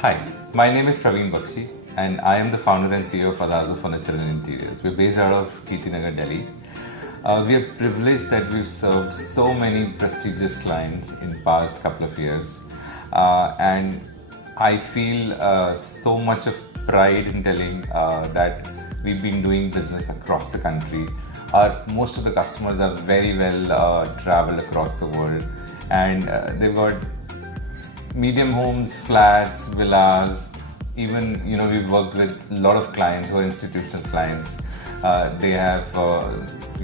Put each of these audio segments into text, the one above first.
Hi, my name is Praveen Bakshi and I am the founder and CEO of Adazo Furniture and Interiors. We're based out of Kirtinagar, Delhi. We are privileged that we've served so many prestigious clients in past couple of years, and I feel so much of pride in telling that we've been doing business across the country. Most of the customers are very well traveled across the world, and they've got medium homes, flats, villas. Even we've worked with a lot of clients who are institutional clients. They have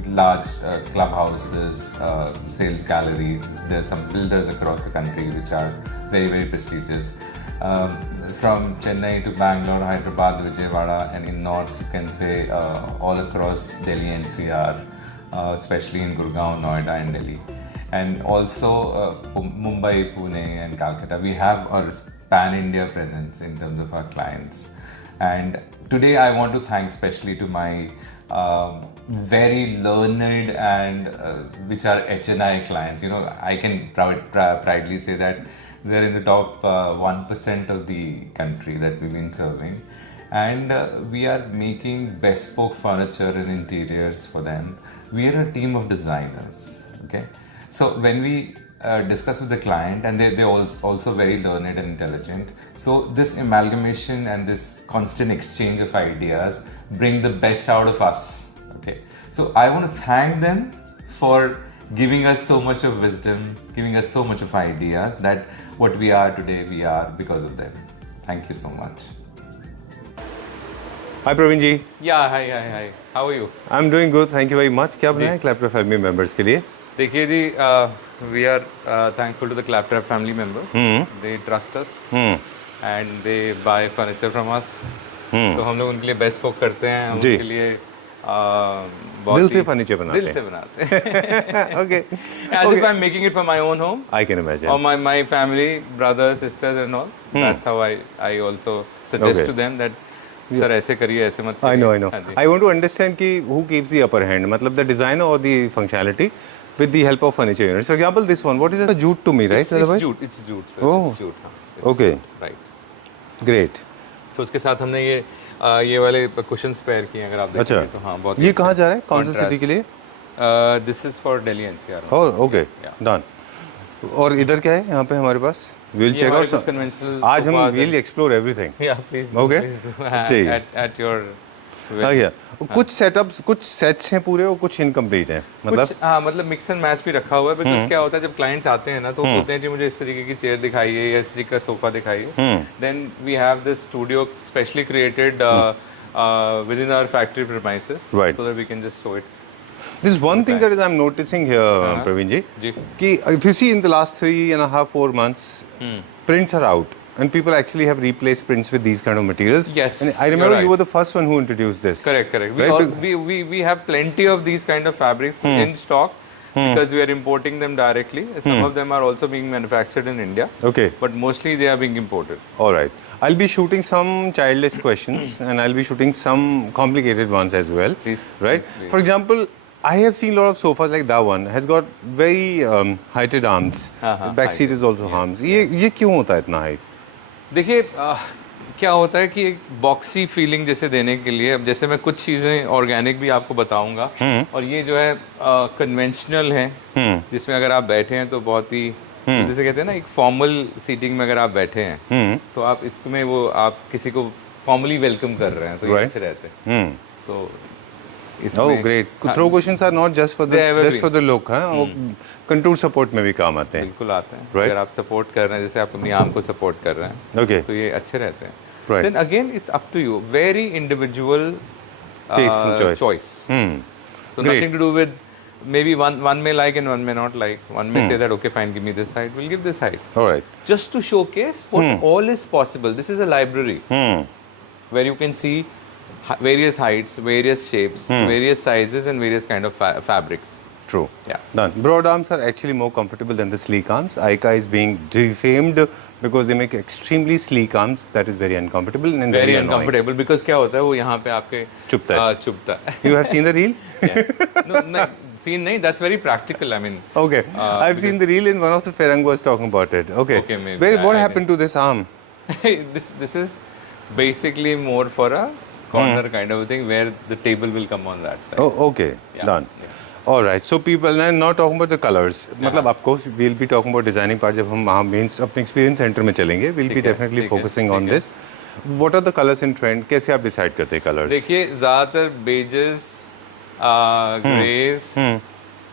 large clubhouses, sales galleries. There are some builders across the country which are very, very prestigious. From Chennai to Bangalore, Hyderabad, Vijayawada, and in north you can say all across Delhi NCR, especially in Gurgaon, Noida, and Delhi. And also Mumbai, Pune, and Calcutta. We have a pan-India presence in terms of our clients. And today I want to thank especially to my very learned and which are HNI clients. I can proudly say that they're in the top 1% of the country that we've been serving. And we are making bespoke furniture and interiors for them. We are a team of designers, okay? So when we discuss with the client, and they're also very learned and intelligent, so this amalgamation and this constant exchange of ideas bring the best out of us, okay? So I want to thank them for giving us so much of wisdom, giving us so much of ideas, that what we are today, we are because of them. Thank you so much. Hi Praveen ji. Yeah, hi. How are you? I'm doing good, thank you very much. क्या बनाया Claptrap family members के लिए? देखिए जी, we are thankful to the Claptrap family members. They trust us and they buy furniture from us. तो हम लोग उनके लिए बेस्ट पोक करते हैं, हम उनके लिए दिल से फर्नीचर बनाते हैं. दिल से बनाते हैं. Okay. As if I'm making it for my own home. I can imagine. Or my family, brothers, sisters and all. That's how I also suggest to them that sir ऐसे करिए, ऐसे मत करिए. I know. I want to understand कि who keeps the upper hand, मतलब the design or the functionality with the help of furniture units. For example, this one, what is a jute to me, right? It's jute. It's jute, sir. Oh. It's jute. Okay. Jute, right. Great. तो उसके साथ हमने ये वाले cushions pair किए, अगर आप देखेंगे तो हाँ बहुत. ये कहाँ जा रहा है, कौन सा सिटी के लिए? This is for Delhi NCR. Oh, okay. Done. और इधर क्या है यहाँ पे हमारे पास? We'll check out. आज हम we'll explore everything. Yeah, please. Okay. Please do. At your. हाँ, कुछ सेटअप्स, कुछ सेट्स हैं पूरे और कुछ इनकम्प्लीट हैं, मतलब मिक्स एंड मैच भी रखा हुआ है. बिकॉज़ क्या होता है जब क्लाइंट्स आते हैं ना, तो बोलते हैं कि मुझे इस तरीके की चेयर दिखाइए या इस तरीके का सोफा दिखाइए. Then we have this studio specially created within our factory premises, so that we can just show it. This is one thing that I'm noticing here, Praveen ji. Ki, if you see in the last 3.5-4 months, prints are out. And people actually have replaced prints with these kind of materials. Yes, and I remember you were the first one who introduced this. Correct. We have plenty of these kind of fabrics in stock because we are importing them directly. Some of them are also being manufactured in India. Okay. But mostly they are being imported. All right. I'll be shooting some childless questions and I'll be shooting some complicated ones as well. Please. Right? Please. For example, I have seen a lot of sofas like that one has got very heighted arms. Back seat is also arms. ये क्यों होता है इतना height? देखिए क्या होता है कि एक बॉक्सी फीलिंग जैसे देने के लिए, अब जैसे मैं कुछ चीज़ें ऑर्गेनिक भी आपको बताऊंगा, और ये जो है कन्वेंशनल है, जिसमें अगर आप बैठे हैं तो बहुत ही जैसे कहते हैं ना, एक फॉर्मल सीटिंग में अगर आप बैठे हैं तो आप इसमें वो आप किसी को फॉर्मली वेलकम कर रहे हैं, तो ये अच्छे रहते हैं. तो Oh, great. Throw questions are not just for the look, हाँ? कंटूर सपोर्ट में भी काम आते हैं. बिल्कुल आते हैं. अगर आप सपोर्ट कर रहे हैं, जैसे आप अपनी आर्म को सपोर्ट कर रहे हैं, okay, तो ये अच्छे रहते हैं. Then again, it's up to you. Very individual taste and choice. So nothing to do with maybe one may like and one may not like. One may say that okay, fine, give me this height. We'll give this height. All right. Just to showcase what all is possible. This is a library where you can see various heights, various shapes, various sizes and various kind of fabrics. True. Yeah. Done. Broad arms are actually more comfortable than the sleek arms. ICA is being defamed because they make extremely sleek arms that is very uncomfortable and very uncomfortable because क्या होता है वो यहाँ पे आपके चुभता है. You have seen the reel? Yes. No, seen nahi. That's very practical. I mean. Okay. I've seen the reel in one of the Ferrang was talking about it. Okay. Okay, maybe. What happened to this arm? This is basically more for a corner kind of a thing where the table will come on that side. Oh, okay, Yeah, done. yeah. All right. So people, and now talking about the colors. मतलब of course we'll be talking about designing part जब हम वहाँ main अपने experience center में चलेंगे. We'll be definitely focusing on this. What are the colors in trend? कैसे आप decide करते हैं colors? देखिए ज़्यादातर beiges, grays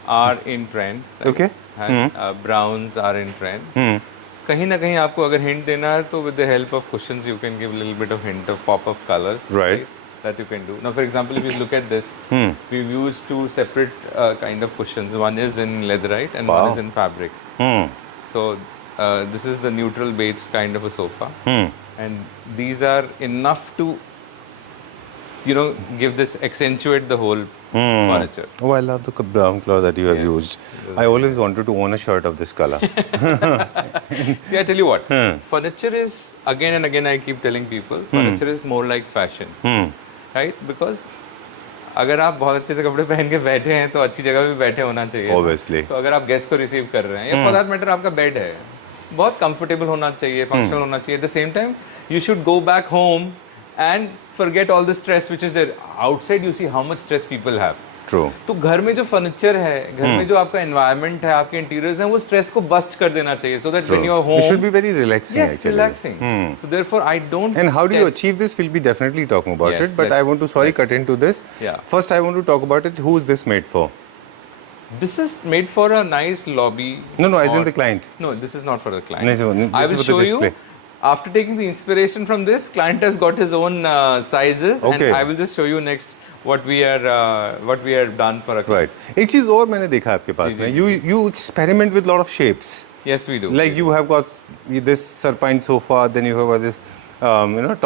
are in trend. Okay. And browns are in trend. कहीं ना कहीं आपको अगर hint देना है तो with the help of cushions you can give a little bit of hint of pop-up colors. Right. That you can do. Now, for example, if you look at this, we've used two separate kind of cushions. One is in leatherite and one is in fabric. So this is the neutral beige kind of a sofa, and these are enough to, give this accentuate the whole furniture. Oh, I love the brown color that you have used. I always wanted to own a shirt of this color. See, I tell you what, furniture is, again and again I keep telling people, furniture is more like fashion. Right? Because अगर आप बहुत अच्छे से कपड़े पहन के बैठे हैं तो अच्छी जगह भी बैठे होना चाहिए. Obviously. तो अगर आप गेस्ट को रिसीव कर रहे हैं या फॉर दैट मैटर आपका बेड है, बहुत कंफर्टेबल होना चाहिए, फंक्शनल होना चाहिए. At the same time you should go back home and forget all the stress which is there outside. You see how much stress people have. True. तो घर में जो फर्नीचर है, घर में जो आपका एनवायरनमेंट है, आपके इंटीरियर्स हैं, वो स्ट्रेस को बस्ट कर देना चाहिए. So that when you are home it should be very relaxing. yes, actually. relaxing. So therefore I don't. And how do you achieve this? We'll be definitely talking about Yes, it. But I want to cut into this. Yeah. First, I want to talk about it. Who is this made for? This is made for a nice lobby. No, as in the client. No, this is not for the client. No, this I is will for the show you. display. After taking the inspiration from this, client has got his own sizes, Okay. and I will just show you next what we are done for a client. Right. एक चीज और मैंने देखा आपके पास में. You experiment with lot of shapes. Yes, we do. Like you have got this serpentine sofa, then you have got this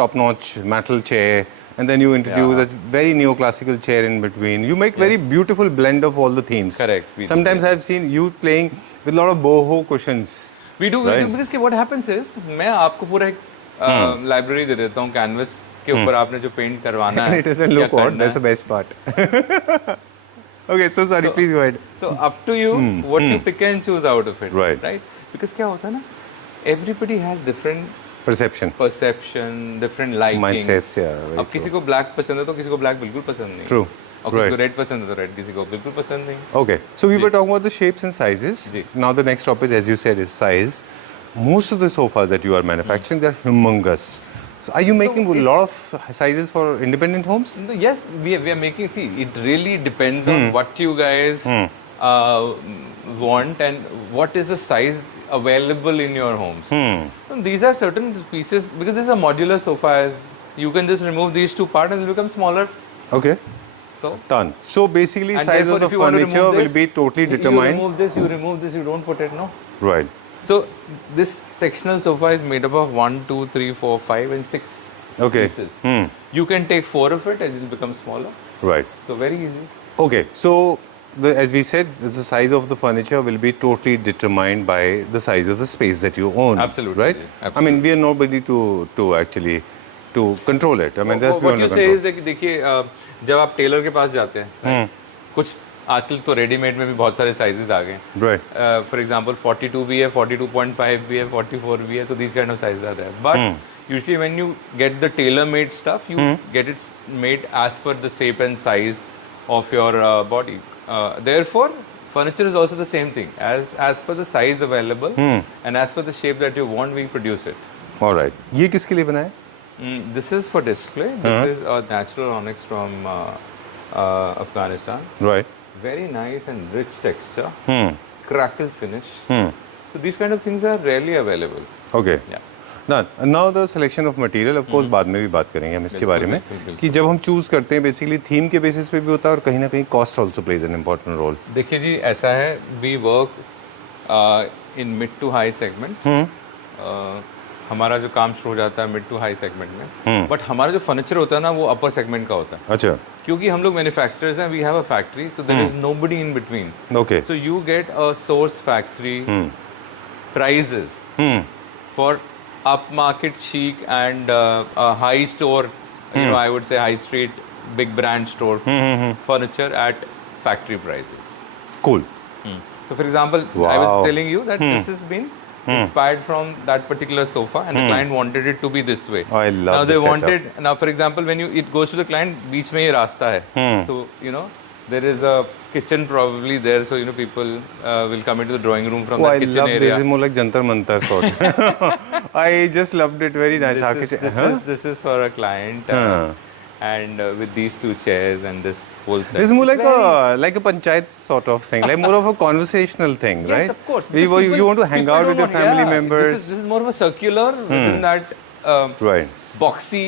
top-notch metal chair, and then you introduce a very neoclassical chair in between. You make very beautiful blend of all the themes. Correct. We do, Sometimes I've seen you playing with a lot of boho cushions. We do because what happens is मैं आपको पूरा एक library दे देता हूँ canvas के ऊपर आपने जो पेंट करवाना है. And it doesn't look odd. That's the best part. Okay, so sorry. Please go ahead. So up to you what you pick and choose out of it. Right. Right. Because क्या होता है ना, everybody has different Perception. different liking. Mindsets, yeah. very अब किसी को black पसंद है तो किसी को ब्लैक बिल्कुल पसंद नहीं. True. और किसी को रेड पसंद है तो रेड किसी को बिल्कुल पसंद नहीं. Okay, so we were talking about the shapes and sizes. Ji. Now the next topic, as you said, is size. Most of the sofas that you are manufacturing, they're humongous. So are you making a lot of sizes for independent homes? No, yes, we are making. See, it really depends on what you guys want and what is the size available in your homes. So these are certain pieces because this is a modular sofa. You can just remove these two parts and it will become smaller. Okay. So Done. So basically, and size therefore, of the if you want to furniture remove will this, be totally you determined. remove this, you don't put it, no? Right. So this sectional sofa is made up of 1, 2, 3, 4, 5 and 6 Okay. pieces. You can take 4 of it and it will become smaller. Right. So very easy. Okay. So as we said, the size of the furniture will be totally determined by the size of the space that you own. Absolutely. Right. Absolutely. I mean, we are nobody to actually to control it. I mean, that's what beyond you the say control. is देखिए जब आप Taylor के पास जाते हैं कुछ आजकल तो readymade में भी बहुत सारे साइजेस आ गए. Right. फॉर एग्जांपल 42 भी है, 42.5 भी है, 44 भी है. So these kind of sizes are there. But usually when you get the tailor-made stuff, you get it made as per the shape and size of your body. Therefore, furniture is also the same thing. As per the size available and as per the shape that you want, we produce it. All right. ये किसके लिए बनाया? This is for display. This is a natural onyx from Afghanistan. Right. Very nice and rich texture. Crackle finish. So these kind of things are rarely available. Okay. Yeah. Done. And now the selection of material, of course, बाद में भी बात करेंगे हम इसके बारे में कि जब हम चूज करते हैं बेसिकली थीम के बेसिस पे भी होता है और कहीं ना कहीं cost also plays an important role. देखिए जी ऐसा है, we work in mid to high segment. हमारा जो काम शुरू हो जाता है मिड टू हाई सेगमेंट में, बट हमारा जो फर्नीचर होता है ना वो अपर सेगमेंट का होता है. अच्छा. क्योंकि हम लोग मैन्युफैक्चरर्स हैं, we have a factory, so there is nobody in between. Okay. So you get a source factory prices for upmarket chic and a high store, I would say high street, big brand store furniture at factory prices. Cool. So for example, I was telling you that this has been inspired from that particular sofa, and the client wanted it to be this way. Oh, I love Now the they setup. wanted, now for example, when it goes to the client, बीच में ये रास्ता है. So you know there is a kitchen probably there, so you know people will come into the drawing room from Oh, the I kitchen love area. this. It's more like Jantar Mantar sort. I just loved it. Very nice architecture. This is for a client. And with these two chairs and this whole set. This is more It's like a panchayat sort of thing, like more of a conversational thing, right? Yes, of course. You want to hang People out don't with your want- family yeah, members. This is more of a circular within that Right. boxy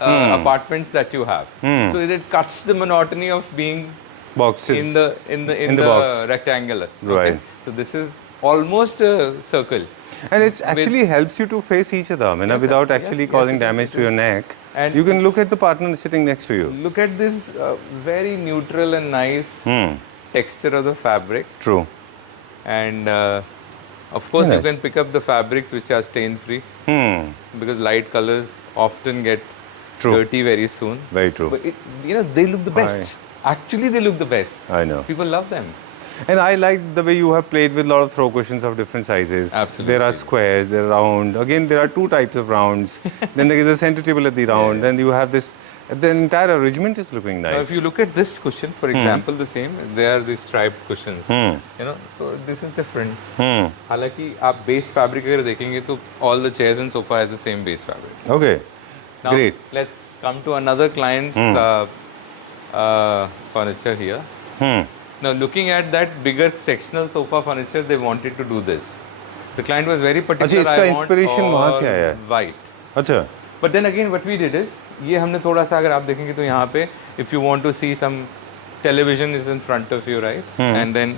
apartments that you have. So it cuts the monotony of being Boxes. in the box. rectangular. Right. So this is almost a circle. And it actually helps you to face each other, I mean, without actually causing damage to your neck. And you can look at the partner sitting next to you. Look at this very neutral and nice texture of the fabric. True. And of course, Yes. you can pick up the fabrics which are stain free because light colors often get True. dirty very soon. Very true. But they look the best. Actually, they look the best. I know. People love them. And I like the way you have played with a lot of throw cushions of different sizes. Absolutely. There are squares, there are round. Again, there are two types of rounds. Then there is a center table at the round. Then you have this. The entire arrangement is looking nice. Now, if you look at this cushion, for example, the same, they are the striped cushions. You know, so this is different. हालांकि आप base fabric अगर देखेंगे तो all the chairs and sofa has the same base fabric. Okay. Now, Great. let's come to another client's furniture here. Now, looking at that bigger sectional sofa furniture, they wanted to do this. The client was very particular. अच्छा, इसका I want inspiration वहाँ से all आया है? white. अच्छा. But then again, what we did is, ये हमने थोड़ा सा अगर आप देखेंगे तो यहाँ पे, if you want to see some television is in front of you, right? And then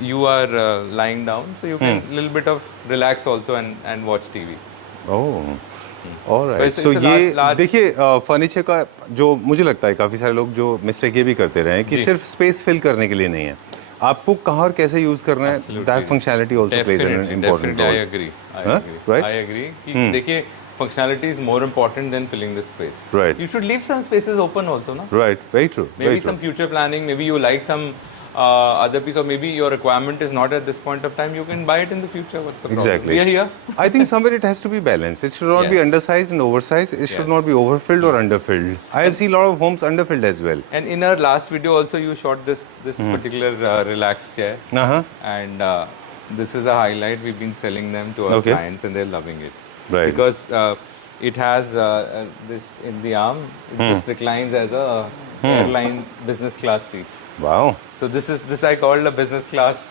you are lying down, so you can little bit of relax also and watch TV. Oh. All right. It's So a ये large- देखिए furniture का जो मुझे लगता है काफ़ी सारे लोग जो मिस्टेक ये भी करते रहे हैं कि सिर्फ स्पेस फिल करने के लिए नहीं है आपको कहाँ और कैसे यूज करना है that functionality also plays an important Definitely, I role agree. Right? I agree. कि देखिए, functionality is more important than filling the space. Right. You should leave some spaces open also, no? Right very true Maybe very some true future planning. Maybe you like some other piece, or maybe your requirement is not at this point of time. You can buy it in the future. What's the problem? Exactly. We are here. I think somewhere it has to be balanced. It should not be Yes. undersized and oversized. It should Yes. not be overfilled or underfilled. I have seen a lot of homes underfilled as well. And in our last video also, you shot this particular relaxed chair, Uh-huh. and this is a highlight. We've been selling them to our Okay. clients, and they're loving it. Right. Because it has this in the arm. It just reclines as a airline business class seat. Wow. So this I called a business class.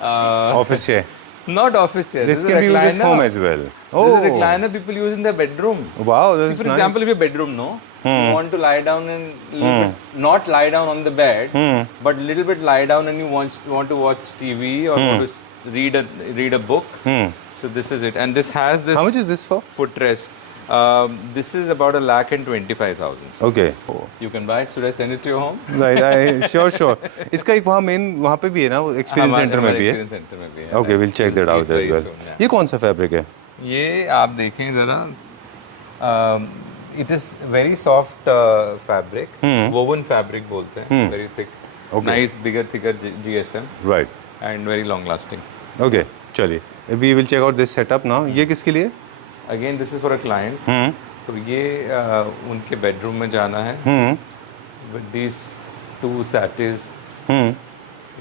Office chair. Not office chair. This is a can be used at recliner. home as well. This is a recliner people use in their bedroom. Wow, See, that's for nice. example, if your bedroom, no, you want to lie down and little bit, not lie down on the bed, but little bit lie down and you want to watch TV or want to read a book. So this is it, and this has this How much is this for? footrest. This is about 1,25,000. Okay. You can buy it. Should I send it to your home? Right, sure. इसका एक वहाँ main वहाँ पे भी है ना वो experience centre में भी है Experience center में भी है. Okay will check that You'll out see it as very well soon, yeah. ये कौन सा फैब्रिक है ये आप देखें ज़रा, it is very soft fabric, woven fabric बोलते हैं, very thick, nice bigger thicker GSM right and very long lasting. Okay चलिए we will check out this setup now ये किसके लिए Again, this is for a client. तो ये उनके bedroom में जाना है. With these two settees,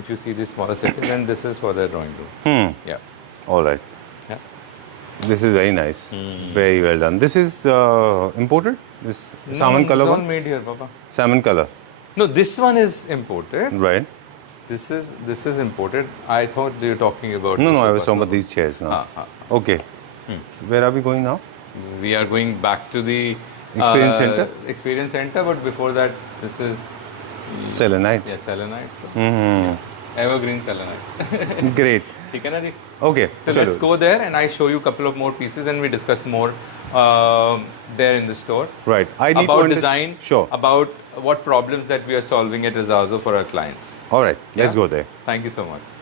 if you see this smaller settees, and this is for the drawing room. Yeah. Alright Yeah. This is very nice very well done this is imported this salmon No, color it's all one made here, Papa. salmon color No, this one is imported. right This is imported. I thought you were talking about. no this I was one. talking about these chairs now okay where are we going now We are going back to the Experience center? Experience center, but before that, this is selenite selenite. So, yeah. Evergreen selenite. great ठीक है ना जी? okay So let's go there, and I show you a couple of more pieces, and we discuss more there in the store. right I need About to design, sure about what problems that we are solving at Rizazzo for our clients. all right let's Yeah? go there Thank you so much.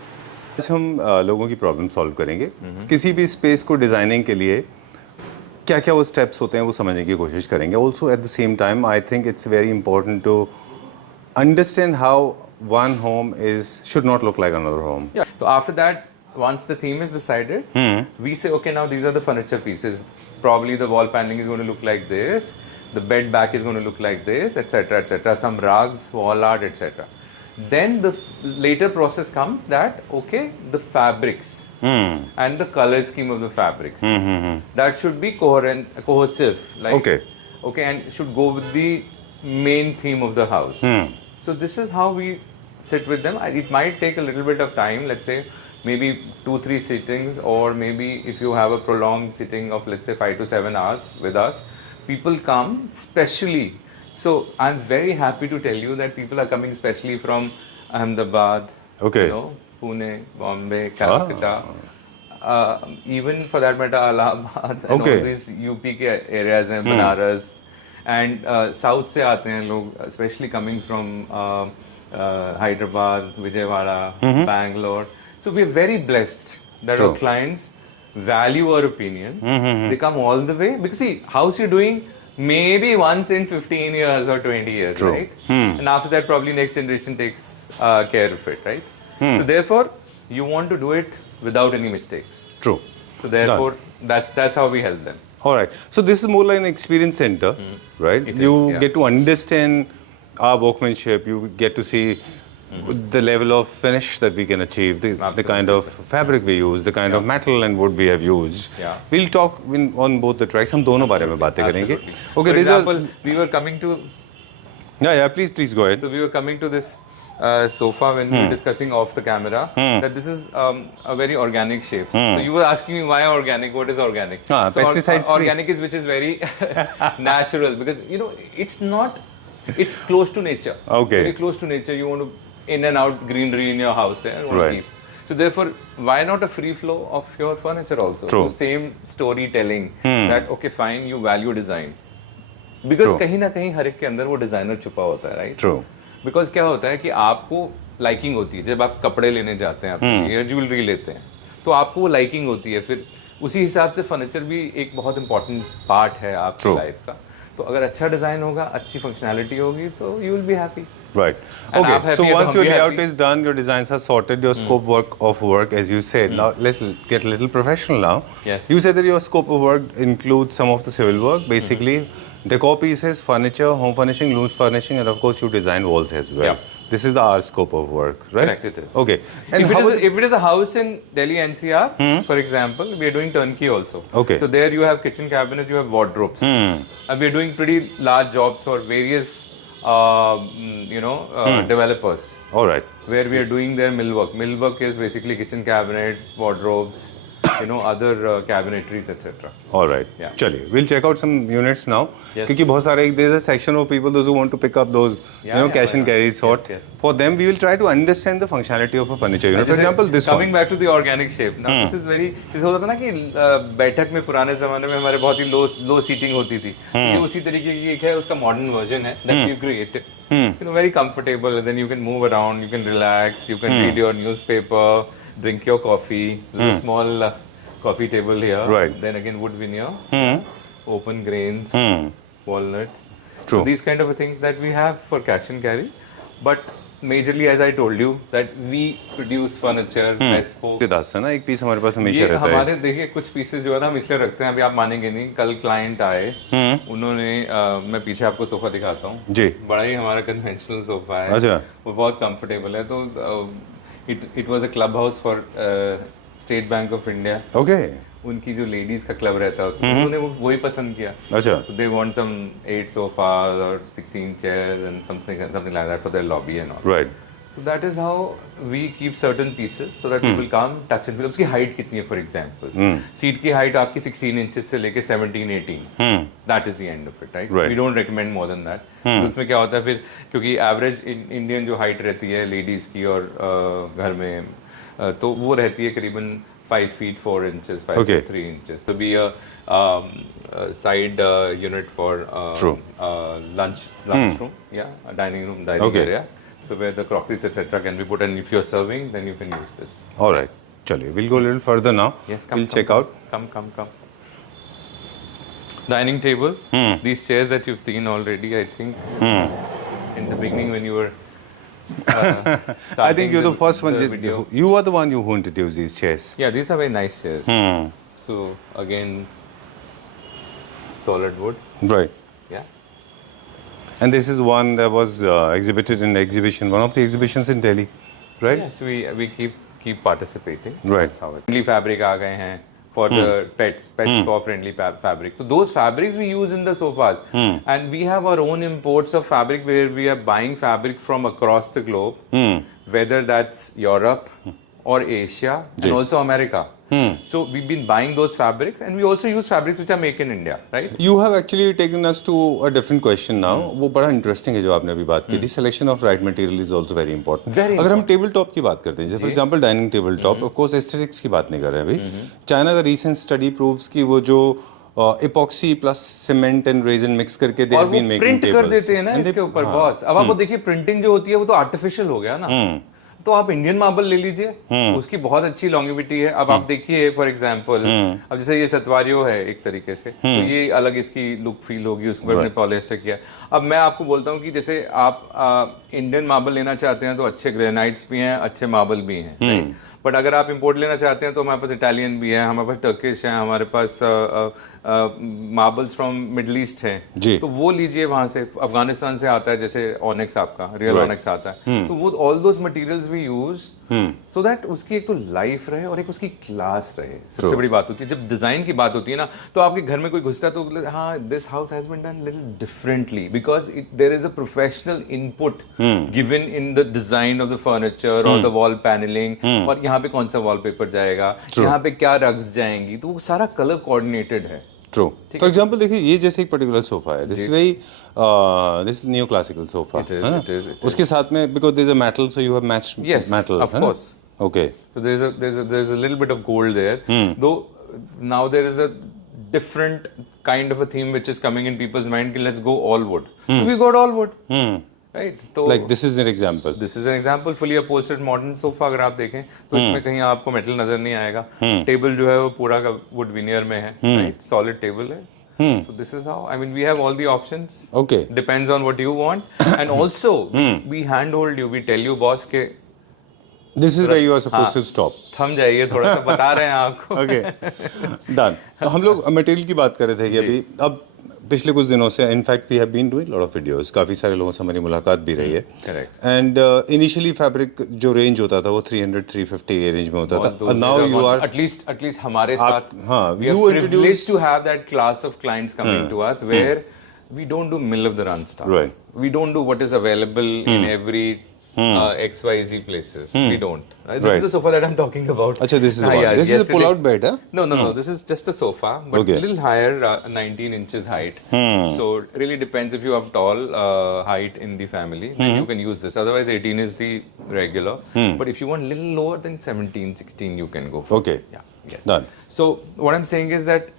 आज हम लोगों की problem solve करेंगे किसी भी space को designing के लिए क्या क्या वो स्टेप्स होते हैं वो समझने की कोशिश करेंगे also at the same time I think it's very important to understand how one home is should not look like another home Yeah. So after that, once the theme is decided, we say, okay, now these are the furniture pieces. Probably the wall paneling is going to look like this, the bed back is going to look like this, etc., etc. Some rugs, wall art, etc. Then the later process comes that, okay, the fabrics and the color scheme of the fabrics, that should be cohesive, like, okay, and should go with the main theme of the house. So this is how we sit with them. It might take a little bit of time, let's say maybe 2-3 sittings, or maybe if you have a prolonged sitting of, let's say, 5 to 7 hours with us, people come specially. So I'm very happy to tell you that people are coming specially from Ahmedabad, you know, Pune, Bombay, Calcutta, even for that matter Allahabad, and all these UP ke areas and Banaras, and south se aate hain log, especially coming from Hyderabad, Vijayawada, Bangalore. So we're very blessed that our clients value our opinion. They come all the way because, see, house you're doing maybe once in 15 years or 20 years, right? And after that, probably next generation takes care of it, right? So therefore, you want to do it without any mistakes. True. So therefore, that's how we help them. All right. So this is more like an experience center, right? You get to understand our workmanship. You get to see the level of finish that we can achieve, the kind of fabric we use, the kind of metal and wood we have used. We'll talk on both the tracks. हम दोनों बारे में बातें करेंगे. Okay. For example, we were coming to. Yeah. Please go ahead. So we were coming to this sofa when we were discussing off the camera that this is a very organic shape. So you were asking me why organic? What is organic? So pesticides organic is which is very natural, because you know it's not. It's close to nature. Okay. Very close to nature. You want to in and out greenery in your house. You want to keep. So therefore, why not a free flow of your furniture also? True. So same storytelling that okay, fine, you value design. Because कहीं ना कहीं हर एक के अंदर वो designer छुपा होता है, राइट? True. बिकॉज क्या होता है कि आपको लाइकिंग होती है जब आप कपड़े लेने जाते हैं अपने या ज्वेलरी लेते हैं, तो आपको वो लाइकिंग होती है, फिर उसी हिसाब से फर्नीचर भी एक बहुत इंपॉर्टेंट पार्ट है आपकी लाइफ का. तो अगर अच्छा डिजाइन होगा, अच्छी फंक्शनैलिटी होगी, तो you will be happy. Right. Okay. So once your layout is done, your designs are sorted, your scope of work, as you said. Now let's get a little professional now. Yes. You said that your scope of work includes some of the civil work, basically decor pieces, furniture, home furnishing, loose furnishing, and of course you design walls as well. Yeah. This is our scope of work, right? Correct, it is. Okay. And if it is a house in Delhi NCR, for example, we are doing turnkey also. Okay. So there you have kitchen cabinets, you have wardrobes. And we are doing pretty large jobs for various developers. All right. Where we are doing their millwork. Millwork is basically kitchen cabinet, wardrobes, other cabinetries, etc. All right. Yeah. Chaliye, we'll check out some units now. Yes. Because बहुत सारे, there's a section of people those who want to pick up those cash and carry sort. Yes. For them, we will try to understand the functionality of a furniture unit. For example, this coming one. back to the organic shape. Now this is very. इस होता था ना कि बैठक में पुराने ज़माने में हमारे बहुत ही लो सीटिंग होती थी. ये उसी तरीके की एक है, उसका मॉडर्न वर्जन है that we've created. Very comfortable. Then you can move around, you can relax, you can read your newspaper, drink your coffee. There's a small coffee table here. Right. Then again wood veneer, open grains, walnut. True. So these kind of things that we have for cash and carry. But majorly, as I told you, that we produce furniture, bespoke. दास्तान ना एक piece हमारे पास हमेशा ये रहता है. हमारे देखिए कुछ पीसेस जो है ना हम इसलिए रखते हैं, अभी आप मानेंगे नहीं, कल क्लाइंट आए, उन्होंने मैं पीछे आपको सोफा दिखाता हूँ जी. बड़ा ही हमारा कन्वेंशनल सोफा है. अच्छा. वो बहुत कंफर्टेबल है. तो it was a club house for state bank of India. Okay. उनकी जो लेडीज का क्लब रहता है उसमें उन्होंने वही पसंद किया. अच्छा. They want some 8 sofas or 16 chairs and something like that for their lobby and all. Right. So that is how we keep certain pieces so that people come, touch and feel. उसकी height कितनी है, for example? Seat की height आपकी 16 inches से लेके 17-18. That is the end of it, right? We don't recommend more than that. तो उसमें क्या होता है फिर, क्योंकि average Indian जो height रहती है ladies की और घर में, तो वो रहती है करीबन 5 feet 4 inches, 5 feet 3 inches. To be a side unit for lunch room, a dining room, dining area. So where the crockeries etc. can be put, and if you're serving, then you can use this. All right. Chaliye, we'll go a little further now. Yes, we'll check out. Come. Dining table. These chairs that you've seen already, I think, in the beginning when you were I think you're the first one. Video. You are the one who introduced these chairs. Yeah, these are very nice chairs. So again, solid wood. Right. Yeah. And this is one that was exhibited in one of the exhibitions in Delhi, right? Yes, we keep participating. Right. That's how it. Friendly fabric आ गए हैं for the pets for friendly fabric. So those fabrics we use in the sofas, and we have our own imports of fabric where we are buying fabric from across the globe, whether that's Europe or Asia and also America. So we've been buying those fabrics, and we also use fabrics which are made in India, right? You have actually taken us to a different question now. वो बड़ा interesting है जो आपने अभी बात की थी. Selection of right material is also very important. अगर हम टेबल टॉप की बात करते हैं, जैसे for example dining table top, of course aesthetics की बात नहीं कर रहे हैं अभी. चाइना का रीसेंट स्टडी प्रूव्स कि वो जो epoxy plus cement and resin mix करके they have been making tables. Print कर देते हैं ना इसके ऊपर बॉस. अब आपको देखिए प्रिंटिंग जो होती है वो तो आर्टिफिशियल हो गया ना. तो आप इंडियन मार्बल ले लीजिए, उसकी बहुत अच्छी लॉन्गिविटी है. अब आप देखिए फॉर एग्जांपल, अब जैसे ये सतवारियो है एक तरीके से, तो ये अलग इसकी लुक फील होगी, उसके ऊपर पॉलिएस्टर किया. अब मैं आपको बोलता हूँ कि जैसे आप इंडियन मार्बल लेना चाहते हैं तो अच्छे ग्रेनाइट्स भी हैं, अच्छे मार्बल भी हैं, बट अगर आप इंपोर्ट लेना चाहते हैं तो हमारे पास इटालियन भी है, हमारे पास टर्किश है, हमारे पास मार्बल्स फ्रॉम मिडल ईस्ट हैं, तो वो लीजिए. वहां से अफगानिस्तान से आता है, जैसे ऑनेक्स आपका रियल ऑनेक्स आता है, तो वो all those materials we use so that उसकी एक तो लाइफ रहे और एक उसकी क्लास रहे. सबसे बड़ी बात होती है जब डिजाइन की बात होती है ना, तो आपके घर में कोई घुसता है तो हाँ this house has been done little differently because there is a professional input given in the design of the furniture और द वॉल पैनलिंग, और यहाँ पे कौन सा वॉलपेपर जाएगा, यहाँ पे क्या रग्स जाएंगी, तो वो सारा कलर कोऑर्डिनेटेड है. ट्रू. फॉर एग्जांपल देखिए ये जैसे एक पर्टिकुलर सोफा है, this is very this is new classical sofa है ना, उसके साथ में because there is a metal so you have matched metal. Of course. Okay. So there's a little bit of gold there. Though now there is a different kind of a theme which is coming in people's mind कि let's go all wood. So we got all wood. Right? तो like this is an example. This is an example fully upholstered modern sofa. अगर आप देखें तो इसमें कहीं आपको metal नजर नहीं आएगा. टेबल जो है वो पूरा का वुड विनियर में है, राइट? सॉलिड टेबल है. So this is how, I mean, we have all the options. Okay. Depends on what you want. And also we handhold you, we tell you boss के This is where you are supposed to stop. थम जाइए थोड़ा सा, बता रहे हैं आपको. Okay. Done. तो हम लोग मटेरियल की बात कर रहे थे कि अभी अब पिछले कुछ दिनों से in fact we have been doing lot of videos, काफ़ी सारे लोगों से हमारी मुलाकात भी रही है. करेक्ट. एंड इनिशियली फैब्रिक जो रेंज होता था वो 300-350 के रेंज में होता था. नाउ यू आर एटलीस्ट हमारे साथ, हाँ, you introduce to have that class of clients coming to us where we don't do mill of the run stuff. Right. We don't do what is available in every XYZ places. We don't. This is the sofa that I'm talking about. Acha, this is the one. This is a pull-out bed, huh? No. This is just a sofa, but a little higher, 19 inches height. So it really depends if you have tall height in the family, then you can use this. Otherwise, 18 is the regular. But if you want a little lower, then 17, 16 you can go for. Okay. Yeah. Yes. Done. So what I'm saying is that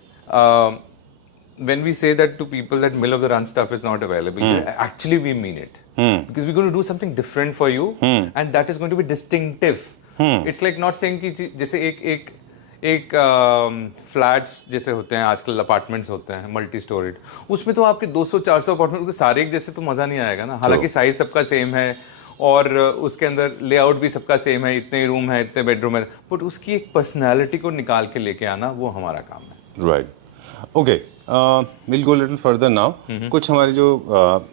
when we say that to people that mill of the run stuff is not available, actually we mean it. Because we're going to do something different for you, and that is going to be distinctive. It's like not saying कि जैसे एक flats जैसे होते हैं आजकल, apartments होते हैं multi storeyed, उसमें तो आपके 200-400 अपार्टमेंट सारे एक जैसे तो मज़ा नहीं आएगा ना. हालांकि साइज सबका सेम है और उसके अंदर लेआउट भी सबका सेम है, इतने रूम है, इतने बेडरूम है, बट उसकी एक पर्सनैलिटी को निकाल के लेके आना वो हमारा काम है. Right. Okay, will go little further now. कुछ हमारे जो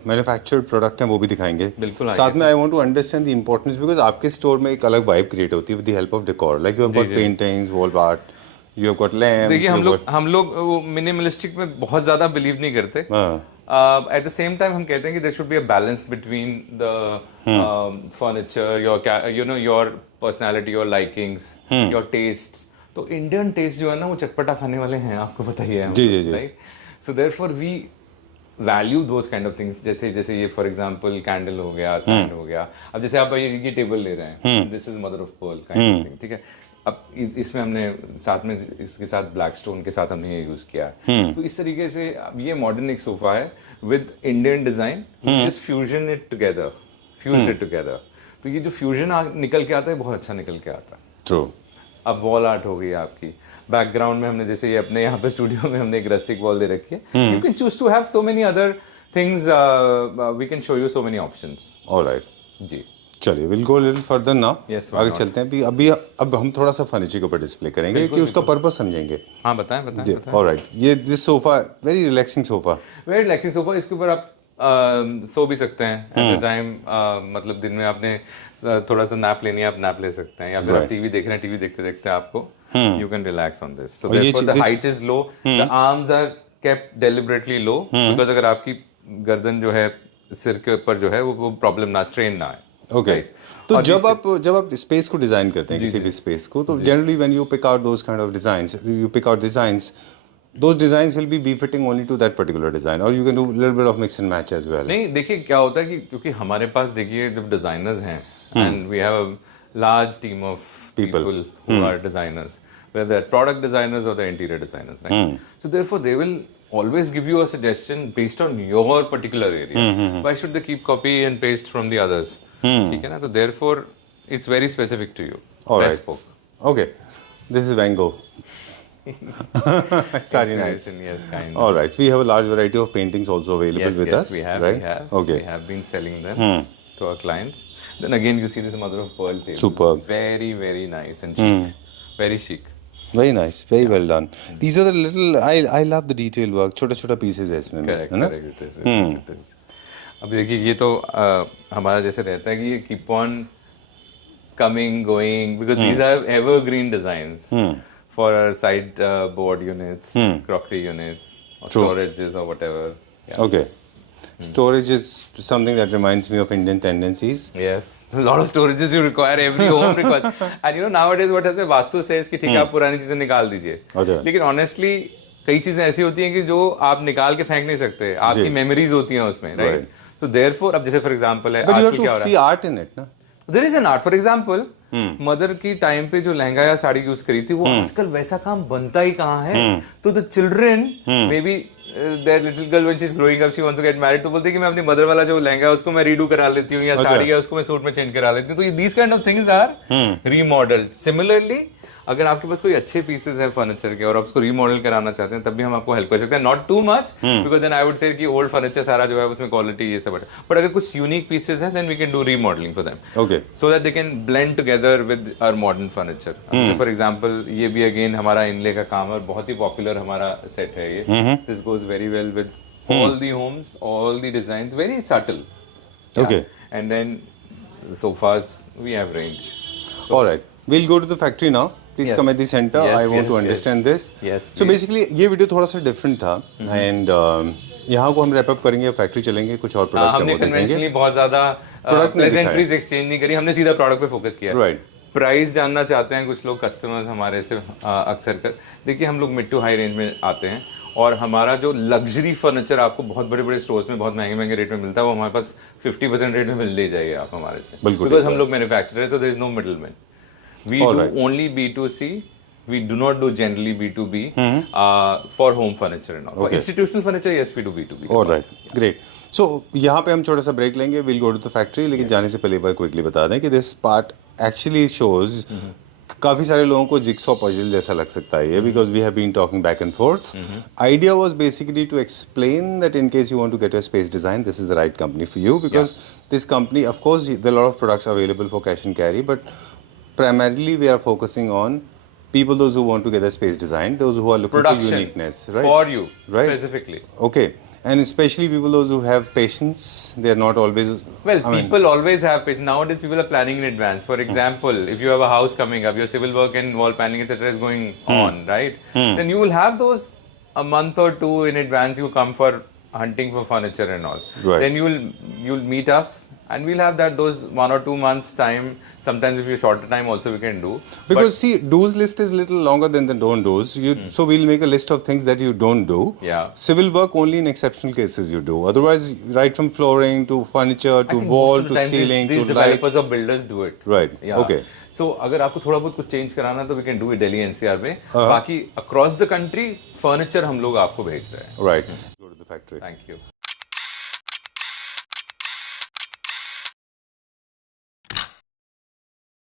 मैन्युफैक्चर्ड प्रोडक्ट हैं वो भी दिखाएंगे. बिल्कुल. साथ में I want to understand the importance, because आपके स्टोर में एक अलग वाइब क्रिएट होती है with the help of decor. Like you have got paintings, wall art, you have got lamps. देखिए हम लोग मिनिमलिस्टिक में बहुत ज़्यादा बिलीव नहीं करते. एट द सेम टाइम हम कहते हैं कि there should be a balance between the furniture, your personality, your likings, your tastes. तो इंडियन टेस्ट जो है ना वो चटपटा खाने वाले हैं, आपको पता ही है. जी. Right. So therefore we value those kind of things. जैसे ये फॉर एग्जांपल कैंडल हो गया, सैंड हो गया. अब जैसे आप ये टेबल ले रहे हैं, this is mother of pearl kind of thing, ठीक है. अब इसमें हमने साथ में इसके साथ ब्लैक स्टोन के साथ हमने ये यूज किया है. तो इस तरीके से ये मॉडर्न एक सोफा है with Indian design, just fusion it together, fused it together. तो ये जो फ्यूजन निकल के आता है बहुत अच्छा निकल के आता है. ट्रू. अब वॉल आर्ट हो गई आपकी, बैकग्राउंड में हमने जैसे ये अपने यहाँ पे स्टूडियो में हमने एक रस्टिक वॉल दे रखी है. You can choose to have so many other things, we can show you so many options. Alright. जी. चलिए will go little further now. Yes, why आगे not? चलते हैं। अभी अब हम थोड़ा सा फर्नीचर के ऊपर डिस्प्ले करेंगे कि उसका पर्पस समझेंगे। हाँ बताएं बताएं जी, बताएं। ऑलराइट। ये this sofa very relaxing sofa. Very relaxing sofa, इसके ऊपर आप सो भी सकते हैं एट द टाइम, मतलब दिन में आपने थोड़ा सा नैप लेनी है, आप नैप ले सकते हैं, या फिर आप टीवी देख रहे हैं, टीवी देखते देखते आपको you can relax on this. So therefore the height is low, the arms are kept deliberately low, because अगर आपकी गर्दन जो है सिर के ऊपर जो है वो प्रॉब्लम ना, स्ट्रेन ना आए। ओके। तो जब आप स्पेस को डिजाइन करते हैं, किसी भी स्पेस को, तो generally when you pick out those kind of designs, you pick out designs, those designs will be befitting only to that particular design, or you can do a little bit of mix and match as well. नहीं देखिए क्या होता है कि क्योंकि हमारे पास देखिए जब डिजाइनर्स हैं and we have a large team of people who are designers, whether they're product designers or the interior designers, right? So therefore they will always give you a suggestion based on your particular area. Why should they keep copy and paste from the others? ठीक है ना? तो therefore it's very specific to you. All right. Bespoke. Okay, this is Van Gogh. Starry Nights. Yes, kind of. All right, we have a large variety of paintings also available with us, we have, right? we have. Okay. We have been selling them to our clients. Then again, you see this mother of pearl table. Superb. Very, very nice and chic. Very chic. Very nice, very well done. These are the little, I love the detail work. छोटा छोटा pieces है इसमें, Correct, है ना? correct. It is. अब देखिए ये तो हमारा जैसे रहता है कि ये keep on coming, going, because these are evergreen designs for our side board units, crockery units, or storages or whatever. Yeah. Okay. Storage is something that reminds me of Indian tendencies. Yes, a lot of storages you require, every home requires. And you know nowadays what has a Vastu says कि ठीक है आप पुरानी चीजें निकाल दीजिए, लेकिन honestly कई चीजें ऐसी होती हैं कि जो आप निकाल के फेंक नहीं सकते, आपकी मेमोरीज होती हैं उसमें, right? So therefore अब जैसे for example है, But you have आजकल क्या हो to रहा see art in it, ना? There is an art. For example, mother की टाइम पे जो लहंगा या साड़ी यूज करी थी वो आजकल वैसा काम बनता ही कहाँ है। तो the children may be their little girl when she is growing up she wants to get married, तो बोलते हैं कि मैं अपनी मदर वाला जो लहंगा है उसको मैं रीडू करा लेती हूँ, या साड़ी है उसको मैं सूट में चेंज करा लेती हूँ। तो these kind of things are remodelled. Similarly अगर आपके पास कोई अच्छे पीसेस हैं फर्नीचर के और आप उसको रीमॉडल कराना चाहते हैं तब भी हम आपको हेल्प कर सकते हैं, not too much because then I would say कि ओल्ड फर्नीचर सारा जो है उसमें क्वालिटी ये सब, बट अगर कुछ यूनिक पीसेस हैं then we can do remodelling for them, Okay. So that they can blend together with our modern furniture. For example ये भी अगेन हमारा इनले का काम है, बहुत ही पॉपुलर हमारा सेट है ये। This goes very well with all the homes, all the designs, very subtle. Okay. And then sofas we have range. All right, we'll go to the factory now. Please Yes. come at the center. Yes, I want yes, to yes. understand this. Yes, So please. basically ये video थोड़ा सा different था and यहाँ को हम wrap up करेंगे, factory चलेंगे, कुछ और प्रोडक्ट हमने डेमो देखेंगे। कन्वेंशनली बहुत ज्यादा Product नहीं प्लेजेंट्रीज एक्सचेंज नहीं करी, हमने सीधा प्रोडक्ट पे फोकस किया। Right. प्राइस जानना चाहते हैं कुछ लोग कस्टमर्स हमारे से अक्सर कर, देखिए हम लोग मिड टू हाई रेंज में आते हैं और हमारा जो लग्जरी फर्नीचर आपको बहुत बड़े बड़े स्टोर्स में बहुत महंगे महंगे रेट में मिलता है वो हमारे पास 50% रेट में मिल ले जाएगा आप हमारे से, बिल्कुल, बिकॉज हम लोग मैन्युफैक्चरर है, so there is no middleman. We All do right. only B2C. We do not do generally B2B for home furniture and all. For Okay. institutional furniture, yes, we do B2B. All right, great. So यहाँ पे हम छोटा सा break लेंगे, we'll go to the factory, लेकिन जाने से पहले एक बार क्विकली बता दें कि this part actually shows काफ़ी सारे लोगों को जिक्सॉ पजल जैसा लग सकता है ये, because we have been talking back and forth. Idea was basically to explain that in case you want to get a space design, this is the right company for you, because this company, of course there are lot of products available for cash and carry, but primarily we are focusing on people, those who want to get a space design, those who are looking Production for uniqueness, right? for you, Right. specifically. Okay. And especially people those who have patience, they are not always. Well, I mean, people always have patience. Nowadays, people are planning in advance. For example, if you have a house coming up, your civil work and wall planning, etc., is going on, right? Then you will have those a month or two in advance. You come for hunting for furniture and all. Right. Then you'll meet us, and we'll have those 1 or 2 months time. Sometimes if you shorter time also we can do. because see, do's list is little longer than the don't do's. So we'll make a list of things that you don't do. Yeah. Civil work only in exceptional cases you do. Otherwise, right from flooring to furniture I to think wall most of the to time ceiling these to light. developers or builders do it. Right. Yeah. Okay. So अगर आपको थोड़ा बहुत कुछ change कराना है तो we can do it Delhi NCR में. बाकी across the country furniture हम लोग आपको भेज रहे हैं. Right. Go to the factory. Thank you.